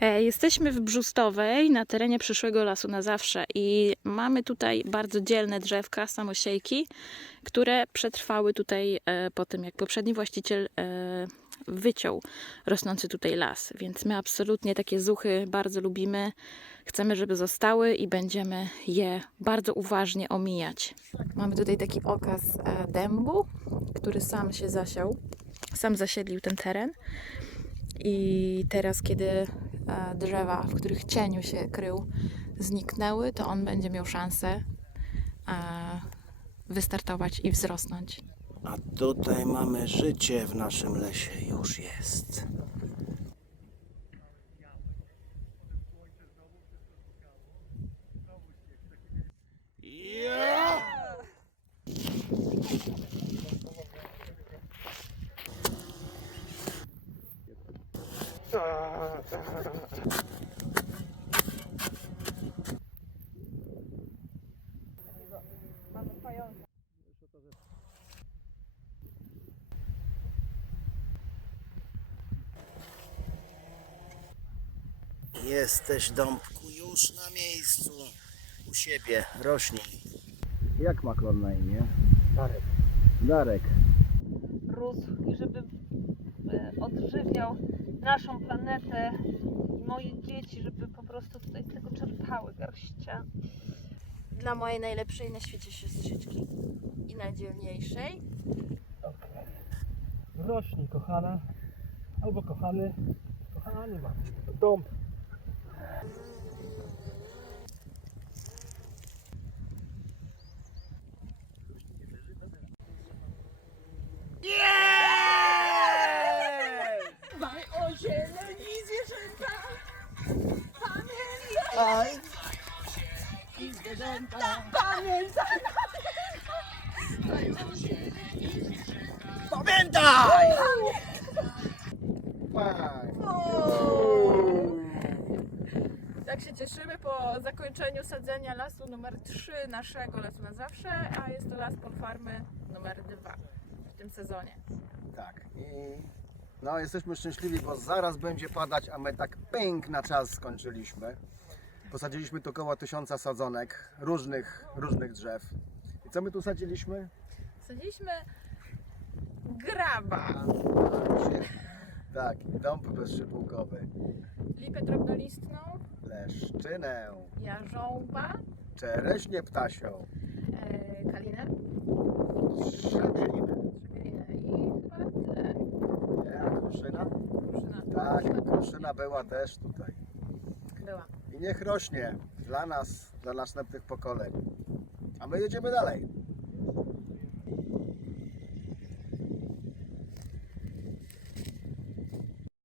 E, Jesteśmy w Brzustowej na terenie przyszłego lasu na zawsze i mamy tutaj bardzo dzielne drzewka, samosiejki, które przetrwały tutaj e, po tym, jak poprzedni właściciel e, wyciął rosnący tutaj las. Więc my absolutnie takie zuchy bardzo lubimy. Chcemy, żeby zostały i będziemy je bardzo uważnie omijać. Mamy tutaj taki okaz dębu, który sam się zasiał, sam zasiedlił ten teren. I teraz, kiedy drzewa, w których cieniu się krył, zniknęły, to on będzie miał szansę e, wystartować i wzrosnąć. A tutaj mamy życie w naszym lesie już jest. Jesteś, Dąbku, już na miejscu. U siebie, rośnij. Jak ma klon na imię? Darek. Darek. rósł i żeby e, odżywiał naszą planetę i moje dzieci, żeby po prostu tutaj z tego czerpały garścia. Dla mojej najlepszej na świecie siostrzyczki i najdzielniejszej. Rośnij, kochana. Albo kochany. Kochany mam. Dom. Pamiętaj! Tak. Tak się cieszymy po zakończeniu sadzenia lasu numer 3 naszego lasu na zawsze, a jest to las Polfarmy numer 2 w tym sezonie. Tak. I no jesteśmy szczęśliwi, bo zaraz będzie padać, a my tak pęk na czas skończyliśmy. Posadziliśmy tu około tysiąca sadzonek różnych, różnych drzew. I co my tu sadziliśmy? Sadziliśmy graba, Tak, dąb bezszypułkowy, lipę drobnolistną, leszczynę, jarząba, czereśnie ptasią, e, kalinę, trzebielinę. trzebielinę i chyba tyle. A kruszyna? Kruszyna. Tak, kruszyna była też tutaj. Była. Niech rośnie dla nas, dla następnych pokoleń. A my jedziemy dalej.